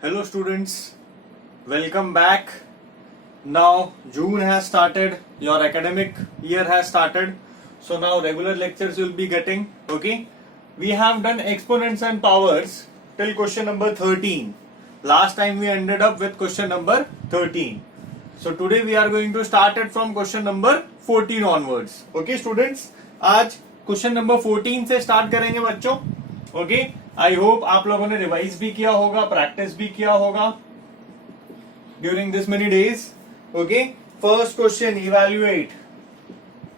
Hello students, welcome back. Now June has started, your academic year has started. So now regular lectures you'll be getting, okay? We have done exponents and powers till question number 13. Last time we ended up with question number 13. So today we are going to start it from question number 14 onwards. Okay students, आज question number 14 से start करेंगे बच्चों. Okay, I hope आप लोगों ने revise भी किया होगा, प्रैक्टिस भी किया होगा during this many days. Okay, first question,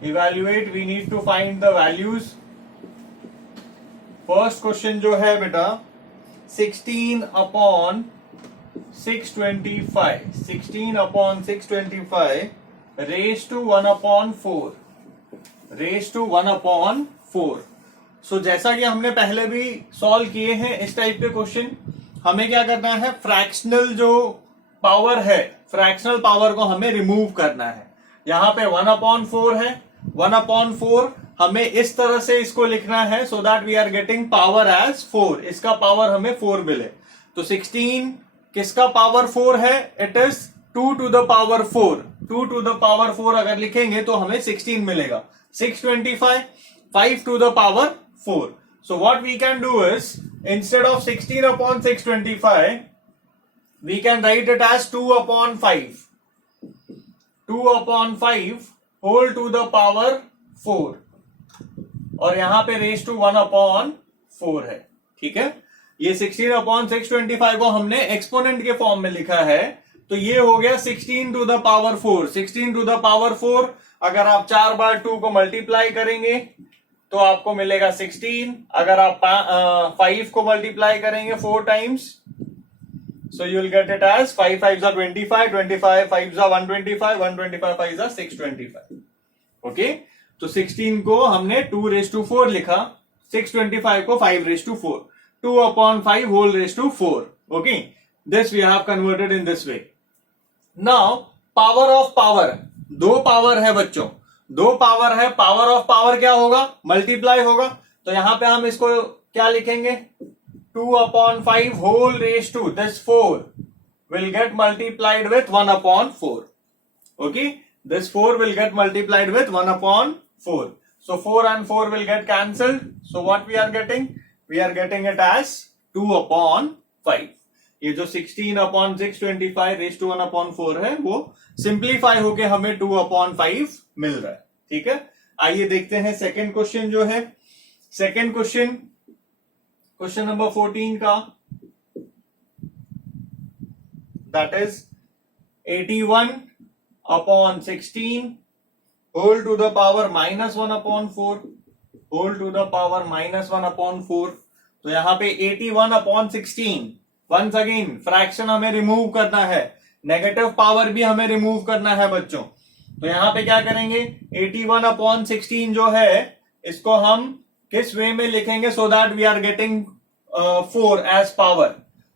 evaluate we need to find the values. First question जो है बेटा 16 upon 625, 16 upon 625 raise to 1 upon 4, raise to 1 upon 4. So जैसा कि हमने पहले भी सॉल्व किए हैं इस टाइप के क्वेश्चन, हमें क्या करना है, फ्रैक्शनल जो पावर है, फ्रैक्शनल पावर को हमें रिमूव करना है. यहां पे 1 अपॉन 4 है, 1 अपॉन 4 हमें इस तरह से इसको लिखना है so that we are getting power as 4. इसका पावर हमें 4 मिले. तो 16 किसका पावर 4 है, it is 2 to the power 4. 2 to the power 4 अगर लिखेंगे तो हमें 16 मिलेगा. 625, 5 to the power 4. So what we can do is, instead of 16 upon 625, we can write it as 2 upon 5. 2 upon 5 whole to the power 4. और यहां पे raise to 1 upon 4 है. ठीक है, ये 16 upon 625 को हमने एक्सपोनेंट के फॉर्म में लिखा है, तो ये हो गया 16 to the power 4. 16 to the power 4 अगर आप 4 बार 2 को मल्टीप्लाई करेंगे तो आपको मिलेगा 16. अगर आप 5 को मल्टीप्लाई करेंगे 4 times, so you will get it as 5 5 जा 25, 25 5 जा 125, 125 5 जा 625. ओके, तो 16 को हमने 2 रेज टू 4 लिखा, 625 को 5 raise to 4, 2 upon 5 whole raise to 4. Okay, this we have converted in this way. Now power of power, दो पावर है बच्चों, दो पावर है. पावर ऑफ पावर क्या होगा, मल्टीप्लाई होगा. तो यहां पे हम इसको क्या लिखेंगे, 2 upon 5 whole raise to this 4 will get multiplied with 1 upon 4. Okay, this 4 will get multiplied with 1 upon 4. So 4 and 4 will get cancelled. So what we are getting? We are getting it as 2 upon 5. ये जो 16 upon 625 raise to 1 upon 4 है वो simplify होके हमें 2 upon 5 मिल रहा है. ठीक है, आइए देखते हैं सेकेंड क्वेश्चन जो है. सेकेंड क्वेश्चन, क्वेश्चन नंबर 14 का, that is 81 upon 16 whole to the power minus 1 upon 4, whole to the power minus 1 upon 4. तो यहां पे 81 अपॉन 16, वंस अगेन फ्रैक्शन हमें रिमूव करना है, नेगेटिव पावर भी हमें रिमूव करना है बच्चों. तो यहां पे क्या करेंगे, 81 अपॉन 16 जो है इसको हम किस वे में लिखेंगे so that we are getting 4 as power.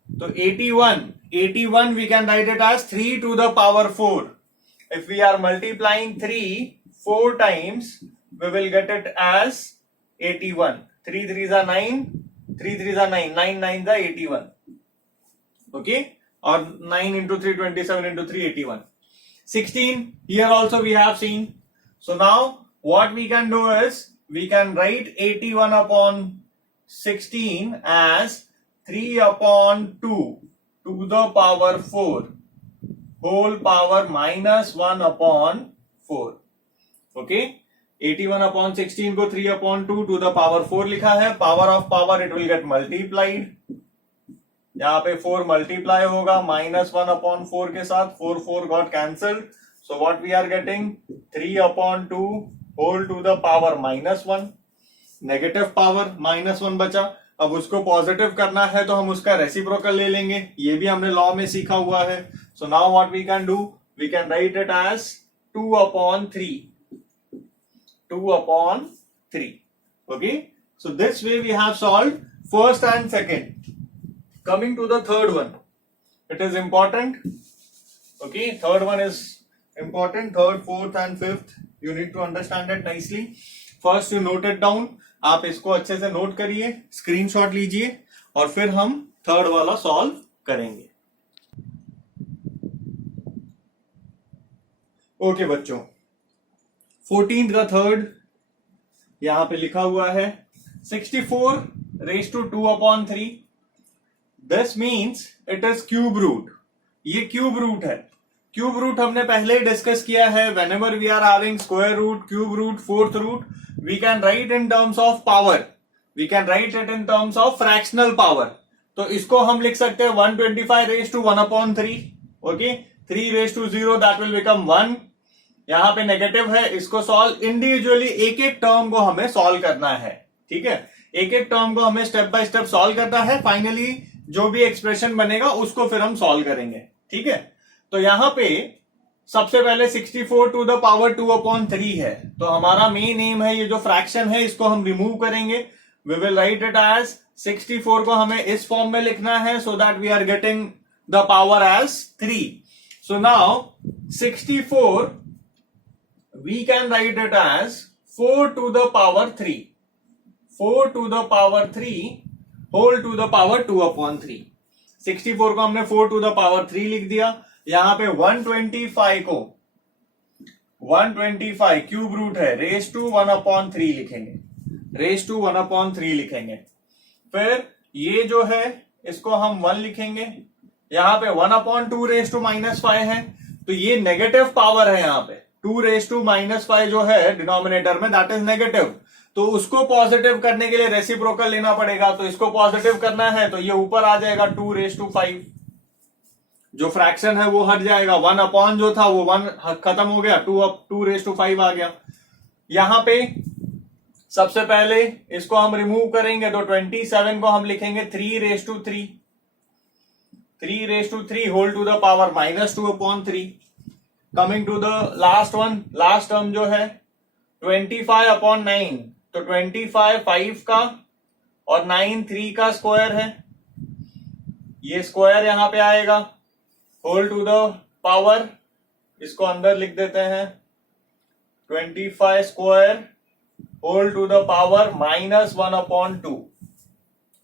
तो 81 we can write it as 3 to the power 4. If we are multiplying 3 4 times we will get it as 81. 3 3 जा 9, 3 3 जा 9, 9 9 जा 81. Okay, or 9 into 3 27 into 3 81. 16 here also we have seen. So now what we can do is we can write 81 upon 16 as 3 upon 2 to the power 4 whole power minus 1 upon 4. Okay, 81 upon 16 को 3 upon 2 to the power 4 लिखा है. Power of power it will get multiplied, यहां पे 4 multiply होगा minus 1 upon 4 के साथ, 4 4 got cancelled. So what we are getting, 3 upon 2 whole to the power minus 1. Negative power minus 1 बचा. अब उसको पॉजिटिव करना है तो हम उसका रेसिप्रोकल ले लेंगे, ये भी हमने लॉ में सीखा हुआ है. So now what we can do, we can write it as 2 upon 3, 2 upon 3. Okay, so this way we have solved first and second. Coming to the third one, it is important. Okay, third one is important. Third, fourth and fifth, you need to understand it nicely. First you note it down. आप इसको अच्छे से note करिए, screenshot लीजिए और फिर हम third वाला सॉल्व करेंगे. ओके बच्चों, 14th का थर्ड यहां पे लिखा हुआ है 64 raise to 2/3. This means it is cube root. ये क्यूब रूट है. क्यूब रूट हमने पहले ही डिस्कस किया है. Whenever we are having square root, cube root, fourth root, we can write in terms of power. We can write it in terms of fractional power. तो इसको हम लिख सकते हैं 125 raise to 1/3. Okay, 3 raise to 0 that will become 1. यहां पे negative है, इसको सॉल्व इंडिविजुअली, एक एक टर्म को हमें सॉल्व करना है. ठीक है, एक एक टर्म को हमें स्टेप बाय स्टेप सॉल्व करना है. फाइनली जो भी एक्सप्रेशन बनेगा उसको फिर हम सॉल्व करेंगे. ठीक है, तो यहां पे सबसे पहले 64 टू द पावर 2/3 है. तो हमारा मेन एम है, ये जो फ्रैक्शन है इसको हम रिमूव करेंगे. We will write it as 64 को हमें इस फॉर्म में लिखना है, so that we are getting the power as 3. So now 64 we can write it as 4 to the power 3. 4 to the power 3 whole to the power 2/3. 64 को हमने 4 to the power 3 लिख दिया. यहां पे 125 को 125 क्यूब रूट है, रेज टू 1/3 लिखेंगे. Raise to 1/3 लिखेंगे. फिर ये जो है इसको हम 1 लिखेंगे. यहां पे 1/2 रेज टू -5 है, तो ये नेगेटिव पावर है. यहां पे 2 रेज टू -5 जो है डिनोमिनेटर में, दैट इज नेगेटिव. तो उसको पॉजिटिव करने के लिए रेसिप्रोकल लेना पड़ेगा. तो इसको पॉजिटिव करना है तो ये ऊपर आ जाएगा 2 रेज टू 5. जो फ्रैक्शन है वो हट जाएगा. 1 जो था वो 1 खत्म हो गया, 2 रेज टू 5 आ गया. यहां पे सबसे पहले इसको हम रिमूव करेंगे, तो 27 को हम लिखेंगे 3 raise to 3. 3 raise to 3 whole to the power -2/3. Coming to the last one, last term जो है 25/9. तो 25 5 का और 9 3 का स्क्वायर है. ये स्क्वायर यहां पे आएगा, होल टू द पावर, इसको अंदर लिख देते हैं 25 square whole to the power -1/2.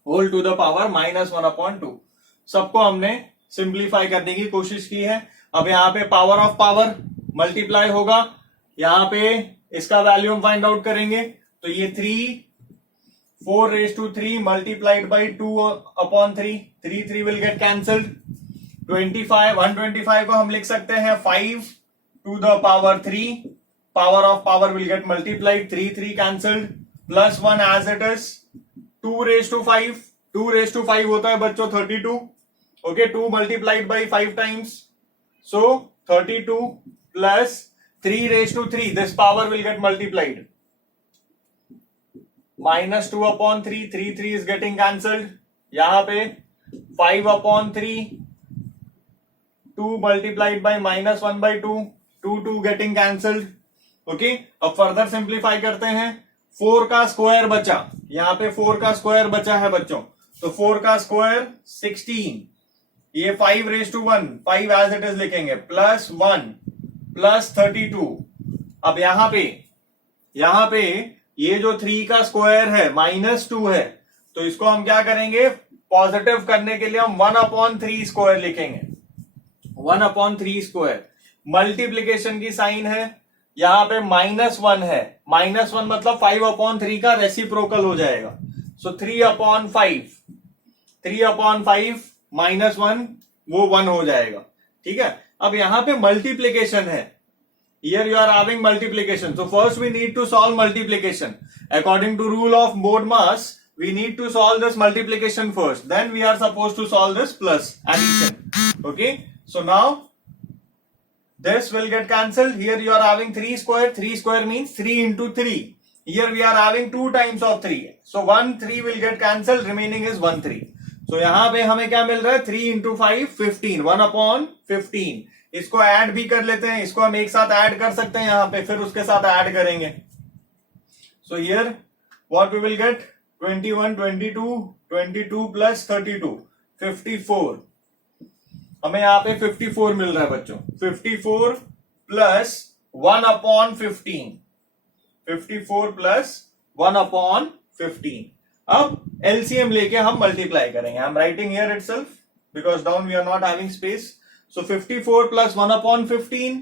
Whole to the power -1/2. सबको हमने सिंप्लीफाई करने की कोशिश की है. अब यहां पे पावर ऑफ पावर मल्टीप्लाई होगा. यहां पे इसका वैल्यू हम फाइंड आउट करेंगे. तो ये 4 raise to 3 multiplied by 2/3. 3 will get cancelled. 125 को हम लिख सकते हैं 5 to the power 3. Power of power will get multiplied. 3 cancelled, plus 1 as it is. 2 raise to 5. 2 raise to 5 होता है बच्चों 32. Okay, 2 multiplied by 5 times. So 32 plus 3 raised to 3. This power will get multiplied. -2/3. 3 is getting cancelled. यहां पे 5/3. 2 multiplied by -1/2. 2 getting cancelled. Okay. अब further simplify करते हैं. 4 का square बचा. यहां पे 4 का स्क्वायर बचा है बच्चों. तो 4 का स्क्वायर 16. ये 5 raise to 1, 5 as it is लिखेंगे, प्लस 1 प्लस 32. अब यहां पे ये जो 3 का स्क्वायर है -2 है, तो इसको हम क्या करेंगे, पॉजिटिव करने के लिए हम 1/3 स्क्वायर लिखेंगे. 1/3 स्क्वायर. मल्टीप्लीकेशन की साइन है, यहां पे -1 है. -1 मतलब 5/3 का रेसिप्रोकल हो जाएगा. सो 3/5 -1 वो 1 हो जाएगा. ठीक है, अब यहां पे मल्टीप्लीकेशन है. Here you are having multiplication. So first we need to solve multiplication. According to rule of BODMAS, we need to solve this multiplication first. Then we are supposed to solve this plus addition. Okay. So now this will get cancelled. Here you are having 3 square. 3 square means 3 into 3. Here we are having 2 times of 3. So 1 3 will get cancelled. Remaining is 1 3. So यहां पे हमें क्या मिल रहा है, 3 into 5 15. 1/15. इसको add भी कर लेते हैं. इसको हम एक साथ ऐड कर सकते हैं यहां पे, फिर उसके साथ ऐड करेंगे. So here what we will get, 21 22 plus 32 54. हमें यहां पे 54 मिल रहा है बच्चों. 54 प्लस 1/15. 54 प्लस 1/15. अब एलसीएम लेके हम मल्टीप्लाई करेंगे. I am writing here itself because down we are not having space. So 54 plus 1/15.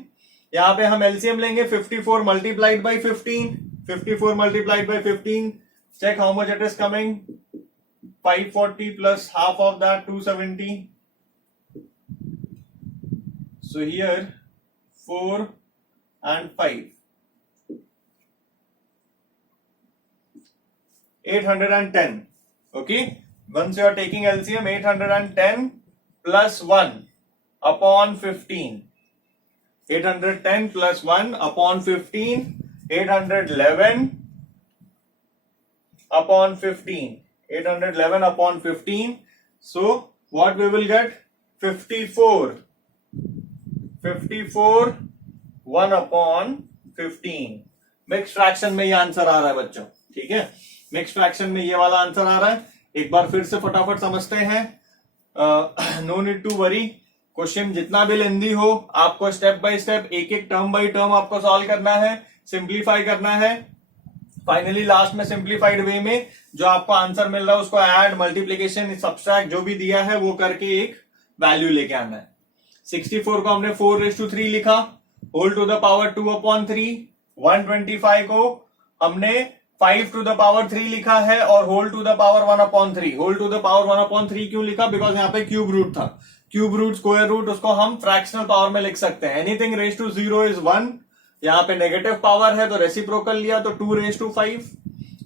यहाँ पे हम एलसीएम लेंगे 54 multiplied by 15, 54 multiplied by 15, check how much it is coming, 540 plus half of that 270. So here 4 and 5, 810. Okay, once you are taking LCM, 810 plus 1 upon 15, 810 plus 1 upon 15, 811 upon 15, 811 upon 15. So what we will get? 54, 1 upon 15. Mix fraction में ये answer आ रहा है बच्चों, ठीक है, mix fraction में ये वाला आंसर आ रहा है। एक बार फिर से फटाफट समझते हैं, no need to worry, question जितना भी लेंदी हो आपको स्टेप बाय स्टेप एक एक टर्म बाय टर्म आपको सॉल्व करना है, सिंप्लीफाई करना है, फाइनली लास्ट में सिंप्लीफाइड वे में जो आपको आंसर मिल रहा है उसको ऐड, मल्टीप्लीकेशन, सब्सट्रैक्ट जो भी दिया है वो करके एक वैल्यू लेके आना है। 64 को हमने 4/3 लिखा, होल टू द पावर 2/3, 125 को हमने 5 टू द पावर 3 लिखा है और whole to the power 1/3, whole to the power 1/3 क्यों लिखा? बिकॉज यहाँ पे क्यूब रूट था, क्यूब रूट, स्क्वायर रूट, उसको हम फ्रैक्शनल पावर में लिख सकते हैं। एनीथिंग रेज टू 0 इज 1, यहाँ पे नेगेटिव पावर है तो रेसिप्रोकल लिया तो 2/5।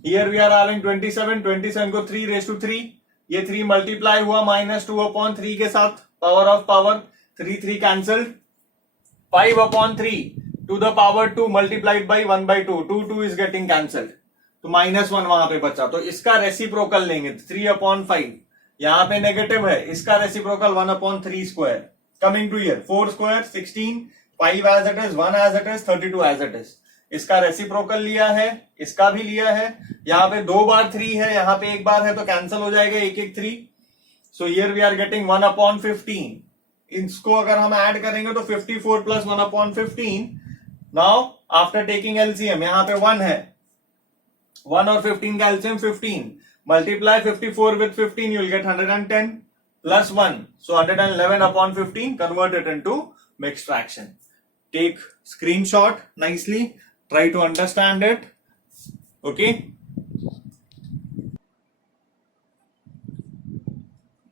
हियर वी आर हैविंग 27, 27 को 3/3, ये 3 मल्टीप्लाई हुआ -2/3 के साथ, power of power 3 cancelled, 5/3 to the power 2 multiplied by 1/2, 2 is getting cancelled, तो -1 वहां पे बचा, तो इसका रेसिप्रोकल लेंगे 3/5, यहाँ पे नेगेटिव है, इसका reciprocal 1/3 square, coming to here 4 square 16, 5 as it is, 1 as it is, 32 as it is, इसका रेसिप्रोकल लिया है, इसका भी लिया है, यहाँ पे 2 बार 3 है, यहाँ पे 1 बार है तो कैंसिल हो जाएगा, 1 3, so here we are getting 1/15। इसको अगर हम ऐड करेंगे तो 54 plus 1/15। Now after taking LCM, यहाँ पे 1 है, 1 और 15 का LCM 15, multiply 54 with 15, you will get 110 plus 1, so 111/15, convert it into mixed fraction. Take screenshot nicely, try to understand it. Okay,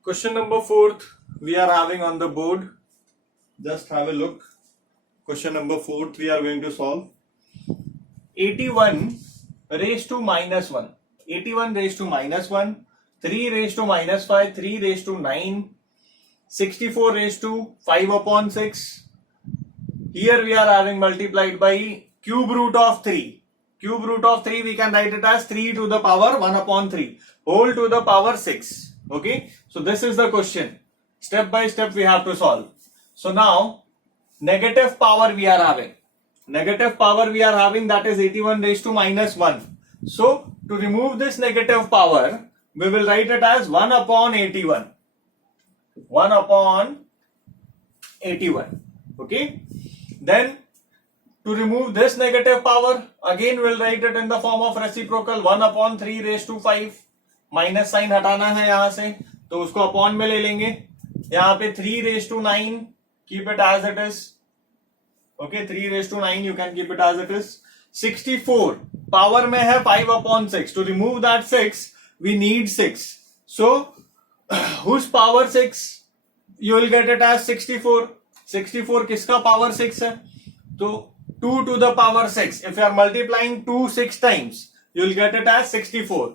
question number 4th we are having on the board, just have a look. Question number 4th we are going to solve 81 raised to -1, 81 raised to -1, 3 raised to -5, 3 raised to 9, 64 raised to 5/6. Here we are having multiplied by cube root of 3. Cube root of 3 we can write it as 3 to the power 1/3, whole to the power 6. Okay, so this is the question. Step by step we have to solve. So now negative power we are having. Negative power we are having, that is 81 raised to -1. So to remove this negative power, we will write it as 1/81. 1/81. Okay, then to remove this negative power, again we'll write it in the form of reciprocal 1/3 raised to 5. Minus sign हटाना है यहां से तो उसको upon में ले लेंगे, यहाँ पे 3 raised to 9, keep it as it is. Okay, 3 raised to 9 you can keep it as it is. 64 power में है 5/6, to remove that 6 we need 6, so whose power 6, you will get it as 64. 64 किसका power 6 है? तो 2 to the power 6. If you are multiplying 2 6 times, you will get it as 64.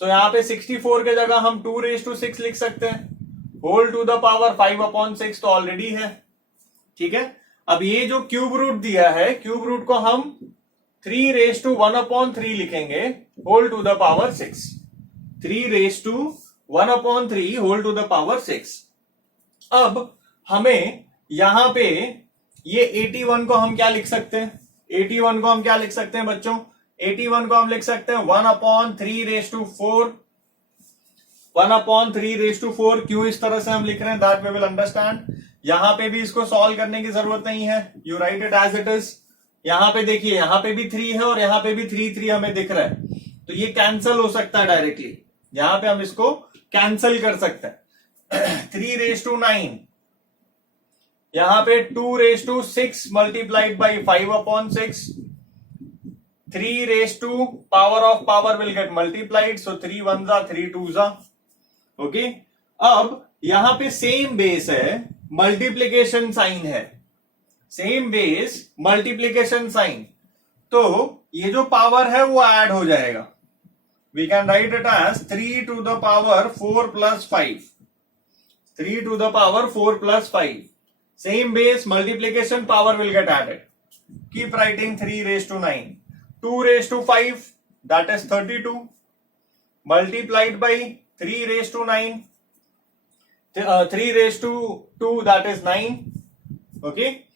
So यहाँ पे 64 के जगह हम 2 raised to 6 लिख सकते हैं, whole to the power 5/6 तो ऑलरेडी है, ठीक है। अब ये जो क्यूब रूट दिया है, क्यूब रूट को हम 3 raised to 1/3 लिखेंगे, whole to the power 6. 3 raised to 1/3 whole to the power 6. अब हमें यहां पे ये 81 को हम क्या लिख सकते हैं? 81 को हम क्या लिख सकते हैं बच्चों? 81 को हम लिख सकते हैं 1/3 raised to 4. 1/3 raised to 4 क्यों इस तरह से हम लिख रहे हैं, दैट वी विल अंडरस्टैंड। यहां पे भी इसको सॉल्व करने की जरूरत नहीं है, you write it as it is. यहां पे देखिए, यहां पे भी 3 है और यहां पे भी 3 हमें दिख रहा है, तो ये कैंसिल हो सकता है डायरेक्टली, यहां पे हम इसको कैंसिल कर सकते हैं। 3 raised to 9, यहां पे 2�6 multiplied by 5/6, 3 power of power will get multiplied, so 3 1 जा 3 2 जा। ओके, अब यहां पे सेम बेस है, मल्टीप्लीकेशन साइन है, सेम बेस मल्टीप्लीकेशन साइन, तो ये जो पावर है वो ऐड हो जाएगा। We can write it as 3 to the power 4 plus 5, 3 to the power 4 plus 5, same base multiplication power will get added. Keep writing 3�9, 2⁵, that is 32, multiplied by 3�9, 3⁵2, that is 9. Okay,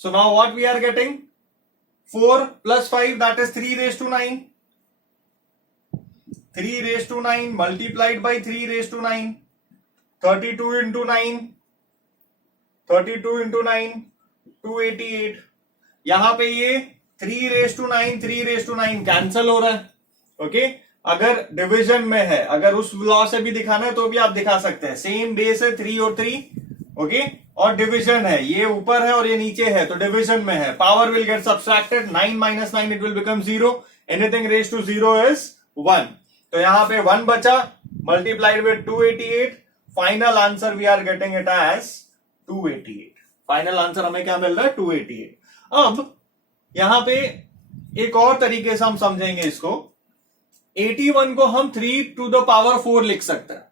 so now what we are getting? 4 plus 5, that is 3�9. 3�9 multiplied by 3�9, 32 into 9, 32 into 9, 288. यहां पे ये 3�9 3�9 cancel हो रहा है। Okay, अगर division में है, अगर उस लॉ से भी दिखाना है तो भी आप दिखा सकते हैं। सेम बेस है 3 और 3, ओके, और डिवीजन है, ये ऊपर है और ये नीचे है, तो डिवीजन में है, power will get subtracted, 9 minus 9 it will become 0, anything raise to 0 is 1, तो यहां पे 1 बचा, multiplied with 288, final answer we are getting it as 288। Final answer हमें क्या मिल रहा है? 288। अब यहां पे एक और तरीके से हम समझेंगे इसको, 81 को हम 3 to the power 4 लिख सकते हैं।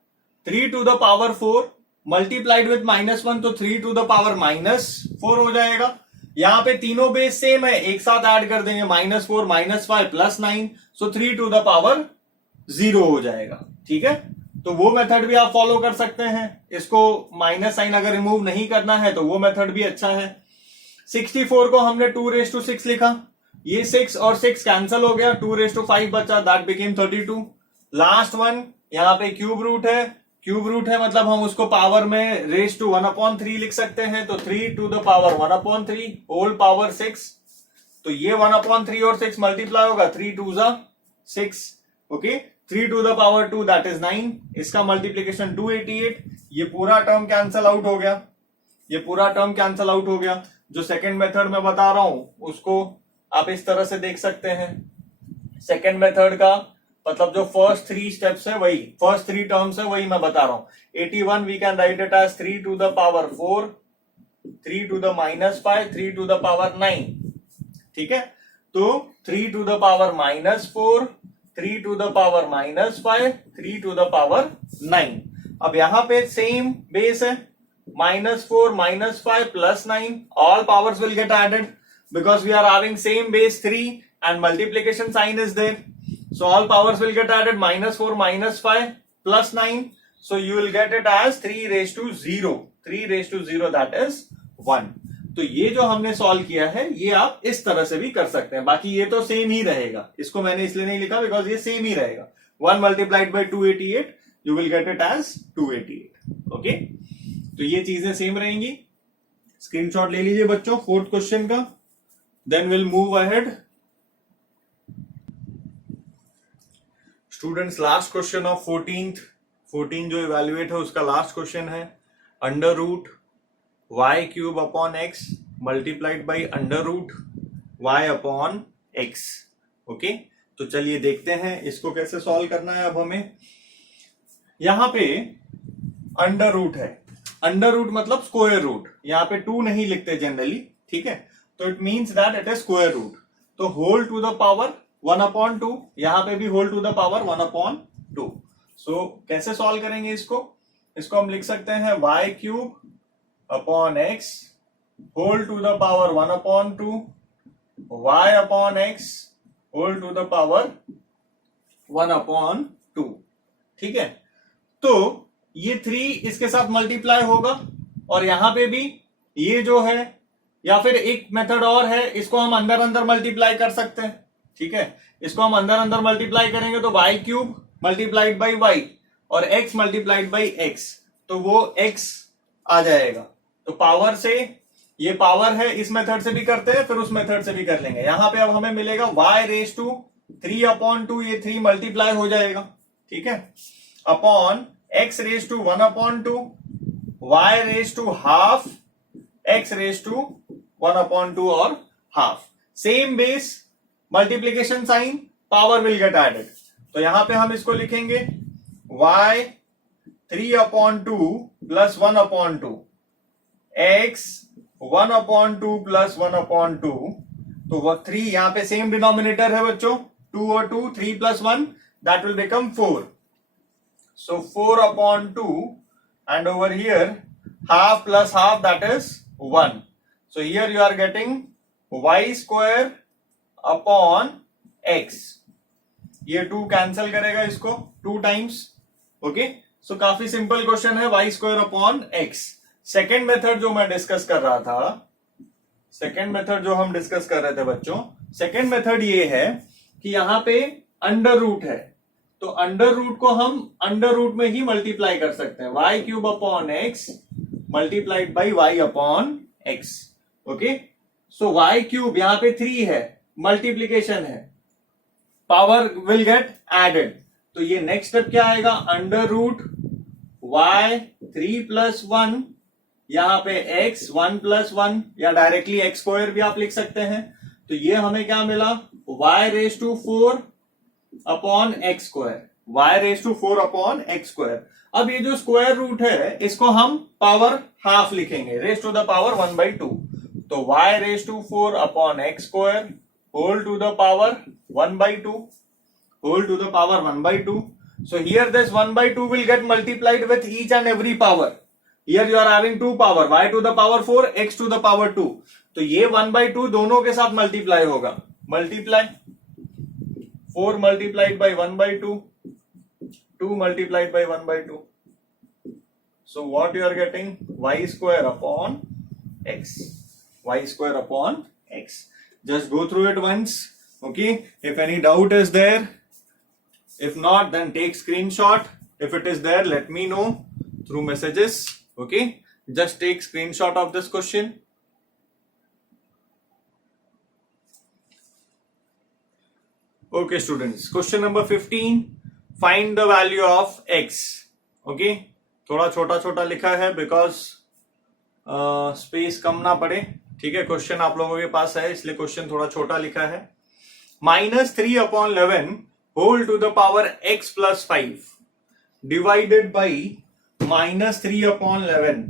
3 to the power 4 multiplied with -1, तो 3 to the power -4 हो जाएगा। यहां पे तीनों बेस सेम है, एक साथ ऐड कर देंगे, -4 -5 +9, सो 3 to the power 0 हो जाएगा। ठीक है, तो वो मेथड भी आप फॉलो कर सकते हैं। इसको माइनस साइन अगर रिमूव नहीं करना है तो वो मेथड भी अच्छा है। 64 को हमने 2�6 लिखा, ये 6 और 6 कैंसल हो गया, 2⁵5 बचा, दैट बिकेम 32। लास्ट वन यहां पे क्यूब रूट है, क्यूब रूट है मतलब हम उसको पावर में रेज टू 1/3 लिख सकते हैं, तो 3 to the power 1/3 होल पावर 6, तो ये 1/3 और 6 मल्टीप्लाई होगा, 3 2 जा 6, okay, 3 to the power 2 that is 9, इसका मल्टीप्लीकेशन 288, ये पूरा टर्म कैंसल आउट हो गया, ये पूरा टर्म कैंसल आउट हो गया। जो सेकंड मेथड में बता रहा हूं उसको आप इस तरह से देख सकते हैं। सेकंड मेथड का मतलब जो फर्स्ट 3 स्टेप्स है वही, फर्स्ट 3 टर्म्स है वही मैं बता रहा हूं। 81 we can write it as 3 to the power 4, 3 to the -5, 3 to the power 9, ठीक है, तो 3 to the power -4, 3 to the power -5, 3 to the power 9। अब यहां पे सेम बेस है, -4 -5 +9, all powers will get added because we are having same base 3 and multiplication sign is there, so all powers will get added, -4 -5 +9, so you will get it as 3�0, 3�0 that is 1। तो ये जो हमने solve किया है ये आप इस तरह से भी कर सकते हैं, बाकी ये तो सेम ही रहेगा, इसको मैंने इसलिए नहीं लिखा बिकॉज ये सेम ही रहेगा। 1 multiplied by 288 you will get it as 288। Okay, तो ये चीजें सेम रहेंगी। स्क्रीनशॉट ले लीजिए बच्चों फोर्थ क्वेश्चन का, then will move ahead. Students, last question of 14 जो इवेल्युएट है उसका लास्ट क्वेश्चन है, under root y³ upon x multiplied by under root y upon x। ओके, तो चलिए देखते हैं इसको कैसे सॉल्व करना है। अब हमें यहां पे अंडर रूट है, अंडर रूट मतलब स्क्वायर रूट, यहाँ पे 2 नहीं लिखते जनरली, ठीक है, तो it means that it is square root, तो होल टू द पावर 1/2, यहां पे भी whole to the power 1/2। So कैसे सॉल्व करेंगे इसको? इसको हम लिख सकते हैं y³ upon x whole to the power 1/2, y upon x whole to the power 1/2, ठीक है। तो ये 3 इसके साथ मल्टीप्लाई होगा और यहां पे भी ये जो है, या फिर एक मेथड और है, इसको हम अंदर अंदर मल्टीप्लाई कर सकते हैं, ठीक है, इसको हम अंदर अंदर मल्टीप्लाई करेंगे तो y³ मल्टीप्लाइड बाई y और x मल्टीप्लाइड बाई x, तो वो x आ जाएगा। तो पावर से, ये पावर है, इस मेथड से भी करते हैं फिर उस मेथड से भी कर लेंगे। यहां पे अब हमें मिलेगा y⁵3/2, ये 3 मल्टीप्लाई हो जाएगा, ठीक है, upon x⁵1/2, y⁵½ x raise to 1/2 और half. Same base, multiplication sign, power will get added. तो यहां पे हम इसको लिखेंगे y 3/2 प्लस 1/2 x 1/2 प्लस 1/2. तो वह 3 यहां पे सेम डिनोमिनेटर है बच्चों, 2 और 2, 3 plus 1 that will become 4. So 4/2 and over here half plus half that is 1. So here you are getting y square upon x. ये 2 कैंसल करेगा इसको 2 टाइम्स. ओके, सो काफी सिंपल क्वेश्चन है, y square upon x. Second method जो मैं discuss कर रहा था, सेकेंड मेथड जो हम डिस्कस कर रहे थे बच्चों, सेकेंड मेथड ये है कि यहां पे अंडर रूट है, तो अंडर रूट को हम अंडर रूट में ही मल्टीप्लाई कर सकते हैं. y cube upon x multiplied by y upon x. Okay, so y cube यहां पे 3 है, मल्टीप्लीकेशन है, पावर विल गेट एडेड. तो ये नेक्स्ट स्टेप क्या आएगा, अंडर रूट y 3 प्लस 1, यहां पे x 1 प्लस 1, या डायरेक्टली x स्क्वायर भी आप लिख सकते हैं. तो ये हमें क्या मिला, y raise to 4 upon x square, y raise to 4 upon x square. अब ये जो स्क्वायर रूट है इसको हम पावर हाफ लिखेंगे, रेज टू द पावर 1/2. तो y raise to 4 upon x square whole to the power 1/2, whole to the power 1/2. So here this 1/2 will get multiplied with each and every power. Here you are having 2 power, y to the power 4, x to the power 2. तो ये 1/2 दोनों के साथ multiply होगा, multiply 4 multiplied by 1/2, 2 multiplied by 1/2. So what you are getting, y square upon x, y square upon x. Just go through it once. Okay, if any doubt is there, if not then take screenshot. If it is there, let me know through messages. Okay, just take screenshot of this question. Okay students, question number 15, find the value of x. Okay, थोड़ा छोटा छोटा लिखा है because space कम ना पड़े. ठीक है, question आप लोगों के पास है इसलिए क्वेश्चन थोड़ा छोटा लिखा है. -3/11 whole to the power x plus 5 divided by -3/11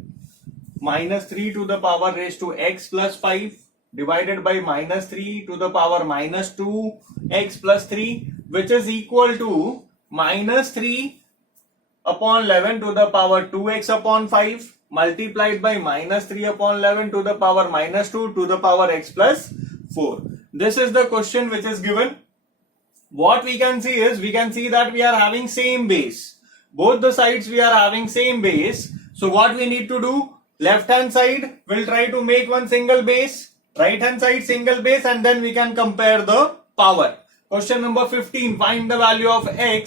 -3 to the power raise to x plus 5 divided by -3 to the power -2 x plus 3, which is equal to -3/11 to the power 2x upon 5 multiplied by -3/11 to the power -2 to the power x plus 4. This is the question which is given. What we can see is, we can see that we are having same base. Both the sides we are having same base. So what we need to do, left hand side we'll try to make one single base, right hand side single base, and then we can compare the power. Question number 15, find the value of x.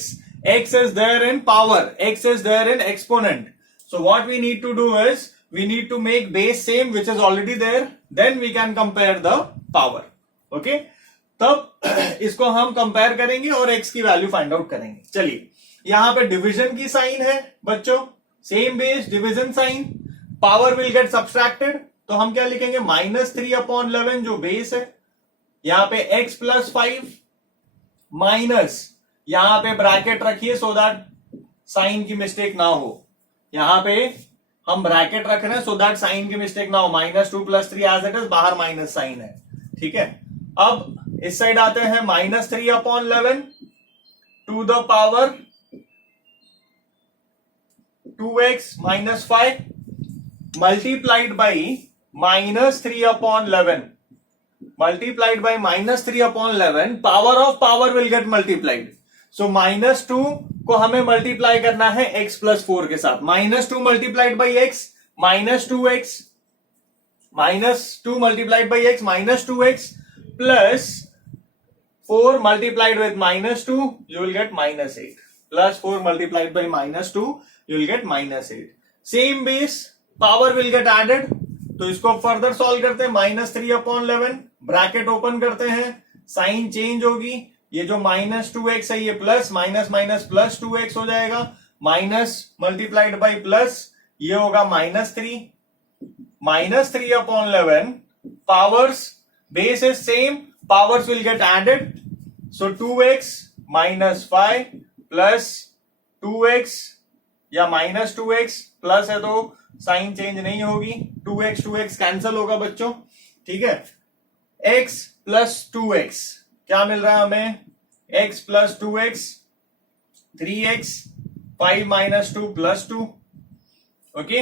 X is there in power, x is there in exponent. So what we need to do is, we need to make base same which is already there, then we can compare the power. Okay, तब इसको हम compare करेंगे और x की value find out करेंगे. चलिए, यहां पे डिविजन की साइन है बच्चों, same base division sign, power will get subtracted. तो हम क्या लिखेंगे, -3/11 जो बेस है, यहां पे x प्लस 5 माइनस, यहां पे ब्रैकेट रखिए सो दैट साइन की मिस्टेक ना हो. यहां पे हम ब्रैकेट रख रहे हैं सो दैट साइन की मिस्टेक ना हो. -2 + 3 एज इट इज, बाहर माइनस साइन है. ठीक है, अब इस साइड आते हैं, -3/11 to the power 2x - 5 multiplied by -3/11 multiplied by -3/11, power of power will get multiplied. So -2 को हमें मल्टीप्लाई करना है x प्लस 4 के साथ. -2 multiplied by x -2x, -2 multiplied by x -2x plus 4 multiplied with -2, you will get -8, plus 4 multiplied by -2, you will get -8. Same base, power will get added. तो इसको further solve करते हैं, -3/11 bracket open करते हैं, sign change होगी, ये जो -2x है ये plus, minus minus plus 2x हो जाएगा, माइनस मल्टीप्लाइड बाई प्लस, ये होगा -3 -3/11, powers base is same, powers will get added, so 2x minus 5 plus 2x या -2x प्लस है तो साइन चेंज नहीं होगी, 2x कैंसल होगा बच्चों, ठीक है। x प्लस 2x क्या मिल रहा है हमें, x plus 2x 3x, 5 minus 2 plus 2, okay.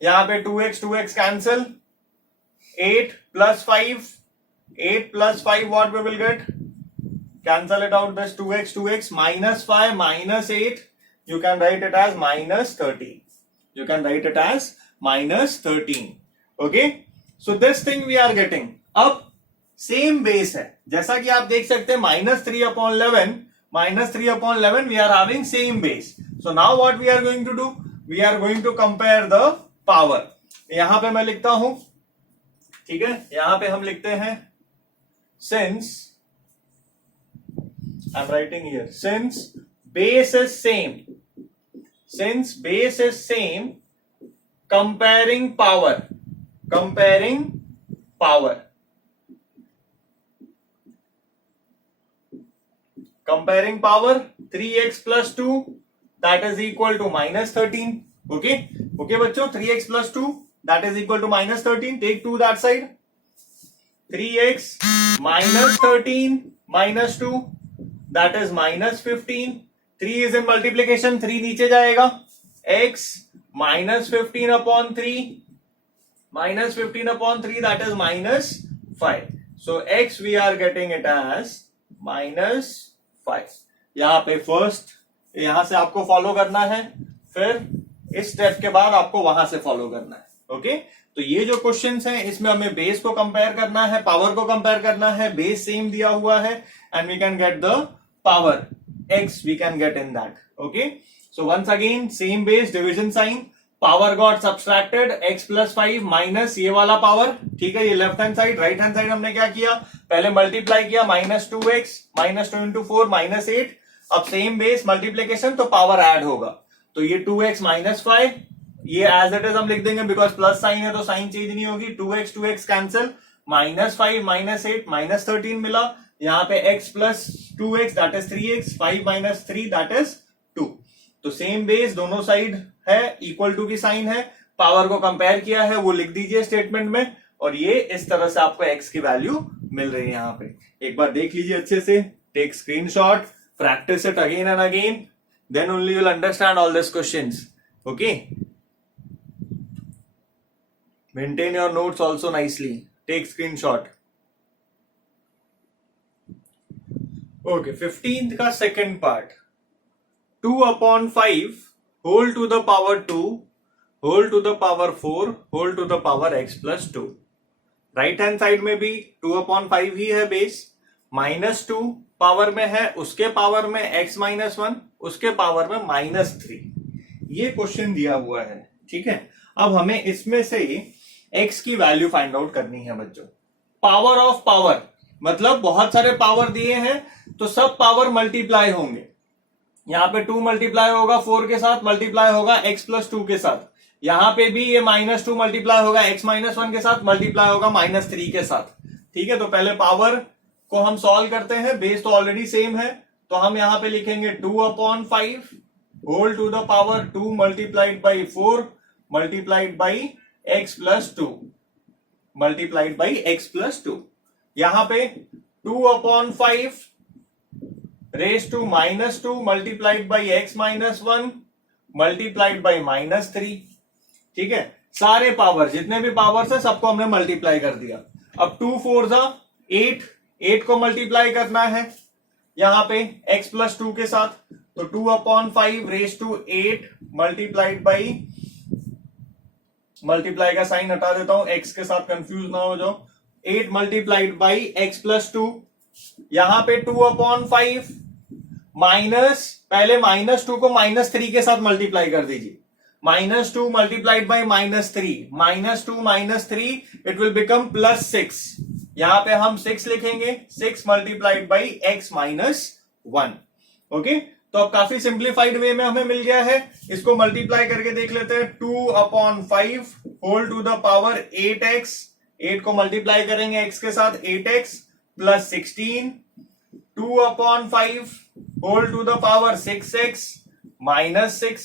यहां पे 2x cancel, 8 plus 5 what we will get, cancel it out, this 2x minus 5 minus 8, you can write it as minus 13. You can write it as minus 13. Okay, so this thing we are getting. अब same base है, जैसा कि आप देख सकते हैं -3/11 we are having same base. So now what we are going to do, we are going to compare the power. यहां पे मैं लिखता हूं, ठीक है, यहां पे हम लिखते हैं since, I'm writing here, since base is same, comparing power, 3x plus 2 that is equal to -13. Okay बच्चों, 3x plus 2 that is equal to -13. Take 2 that side, 3x minus 13 minus 2 that is -15. 3 is in multiplication, 3 नीचे जाएगा, x minus 15/3 that is -5. So x we are getting it as -5. यहां पे first यहां से आपको follow करना है, फिर इस स्टेप के बाद आपको वहां से फॉलो करना है, ओके। तो ये जो क्वेश्चंस हैं इसमें हमें बेस को कंपेयर करना है, पावर को कंपेयर करना है, बेस सेम दिया हुआ है and we can get the power x we can get in that, okay. So once again same base, division sign, power got subtracted, x plus 5 minus ये वाला power, ठीक है, ये left hand side, right hand side हमने क्या किया, पहले multiply किया, -2x -2 into 4 -8, अब सेम बेस मल्टीप्लीकेशन तो पावर ऐड होगा, तो ये 2x minus 5 ये एज इट इज हम लिख देंगे बिकॉज प्लस साइन है तो साइन चेंज नहीं होगी, 2x कैंसिल, -5 -8 -13 मिला, यहां पे x plus 2x that is 3x, 5 minus 3 that is 2, तो सेम बेस दोनों साइड है, इक्वल टू की साइन है, पावर को कंपेयर किया है वो लिख दीजिए स्टेटमेंट में, और ये इस तरह से आपको x की वैल्यू मिल रही है। यहां पे एक बार देख लीजिए अच्छे से, take screenshot, practice it again and again, then only you'll understand all these questions, okay. Maintain your notes also nicely, take screenshot. Okay, 15th का second part, 2/5 whole to the power 2 whole to the power 4 whole to the power x plus 2। Right hand side में भी 2/5 ही है base, -2 power में है, उसके power में x -1, उसके power में -3, ये क्वेश्चन दिया हुआ है, ठीक है। अब हमें इसमें से x की वैल्यू फाइंड आउट करनी है बच्चों। पावर ऑफ पावर मतलब बहुत सारे पावर दिए हैं तो सब पावर मल्टीप्लाई होंगे, यहां पे 2 मल्टीप्लाई होगा 4 के साथ, मल्टीप्लाई होगा x प्लस 2 के साथ, यहां पे भी ये -2 मल्टीप्लाई होगा x -1 के साथ, मल्टीप्लाई होगा -3 के साथ, ठीक है। तो पहले पावर को हम सॉल्व करते हैं, बेस तो ऑलरेडी सेम है, तो हम यहां पे लिखेंगे 2/5 whole to the power 2 multiplied by 4 multiplied by x plus 2 multiplied by x plus 2, यहां पे 2/5 raise to -2 multiplied by x -1 multiplied by -3, ठीक है। सारे पावर जितने भी पावर्स है सबको हमने मल्टीप्लाई कर दिया। अब 2 4 8 को मल्टीप्लाई करना है यहां पे x प्लस 2 के साथ, तो 2/5 raise to 8 multiplied by, multiply का साइन हटा देता हूं x के साथ कंफ्यूज ना हो जाओ, 8 मल्टीप्लाइड बाई x प्लस 2, यहां पे 2/5 माइनस, पहले -2 को -3 के साथ मल्टीप्लाई कर दीजिए, -2 multiplied by -3, -2 -3 it will become +6, यहां पे हम 6 लिखेंगे, 6 मल्टीप्लाइड बाई x -1, ओके। तो अब काफी सिंप्लीफाइड वे में हमें मिल गया है। इसको मल्टीप्लाई करके देख लेते हैं। 2/5 whole to the power 8x, 8 को मल्टीप्लाई करेंगे x के साथ, 8x plus 16, 2/5 whole to the power 6x minus 6,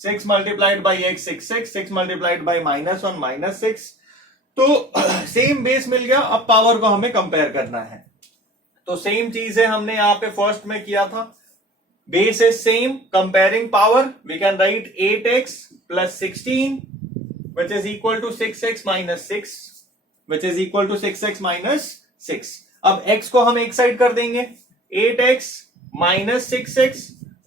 6 multiplied by x 6 multiplied by -1 -6। तो सेम बेस मिल गया। अब पावर को हमें कंपेयर करना है, तो सेम चीज है हमने यहां पे फर्स्ट में किया था। Base is same, comparing power we can write 8x plus 16 which is equal to 6x minus 6, which is equal to 6x minus 6। अब x को हम एक साइड कर देंगे, 8x माइनस 6x,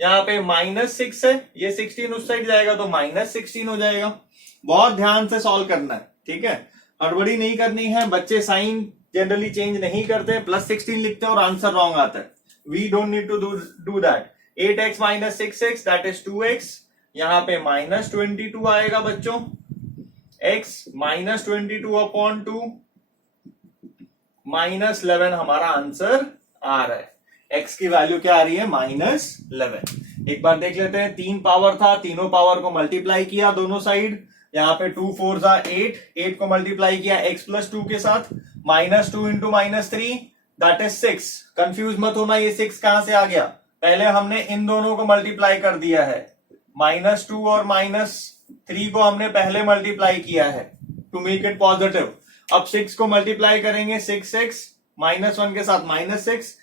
यहां पे -6 है, ये 16 उस साइड जाएगा तो -16 हो जाएगा। बहुत ध्यान से सॉल्व करना है, ठीक है, हड़बड़ी नहीं करनी है। बच्चे साइन जनरली चेंज नहीं करते, +16 लिखते हैं और आंसर रॉन्ग आता है। We don't need to do that. 8x minus 6x that is 2x, यहां पे -22 आएगा बच्चों। x -22/2 -11 हमारा आंसर आ रहा है। x की वैल्यू क्या आ रही है? -11। एक बार देख लेते हैं। 3 पावर था, तीनों पावर को मल्टीप्लाई किया दोनों साइड, यहाँ पे 2 4 8, 8 को मल्टीप्लाई किया x प्लस 2 के साथ, -2 इंटू -3 दैट इज 6। कंफ्यूज मत होना, ये 6 कहां से आ गया? पहले हमने इन दोनों को मल्टीप्लाई कर दिया है, -2 और -3 को हमने पहले मल्टीप्लाई किया है टू मेक इट पॉजिटिव। अब 6 को मल्टीप्लाई करेंगे, 6x -1 के साथ -6,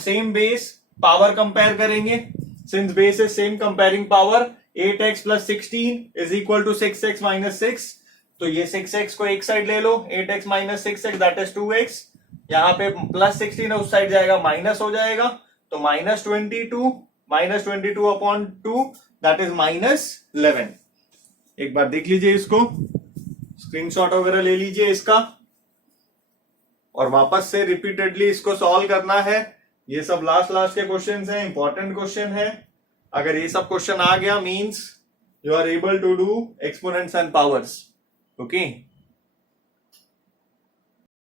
सेम बेस, पावर कंपेयर करेंगे। Since base is same, comparing power 8x plus 16 is equal to 6x minus 6। तो ये 6x को एक साइड ले लो, 8x minus 6x that is 2x, यहाँ पे प्लस 16 है उस साइड जाएगा, माइनस हो जाएगा, तो -22/2 दैट इज -11। एक बार देख लीजिए इसको, स्क्रीनशॉट वगैरह ले लीजिए इसका, और वापस से रिपीटेडली इसको सॉल्व करना है। ये सब लास्ट के क्वेश्चन हैं, इंपॉर्टेंट क्वेश्चन है। अगर ये सब क्वेश्चन आ गया means you are able to do exponents and powers. Okay.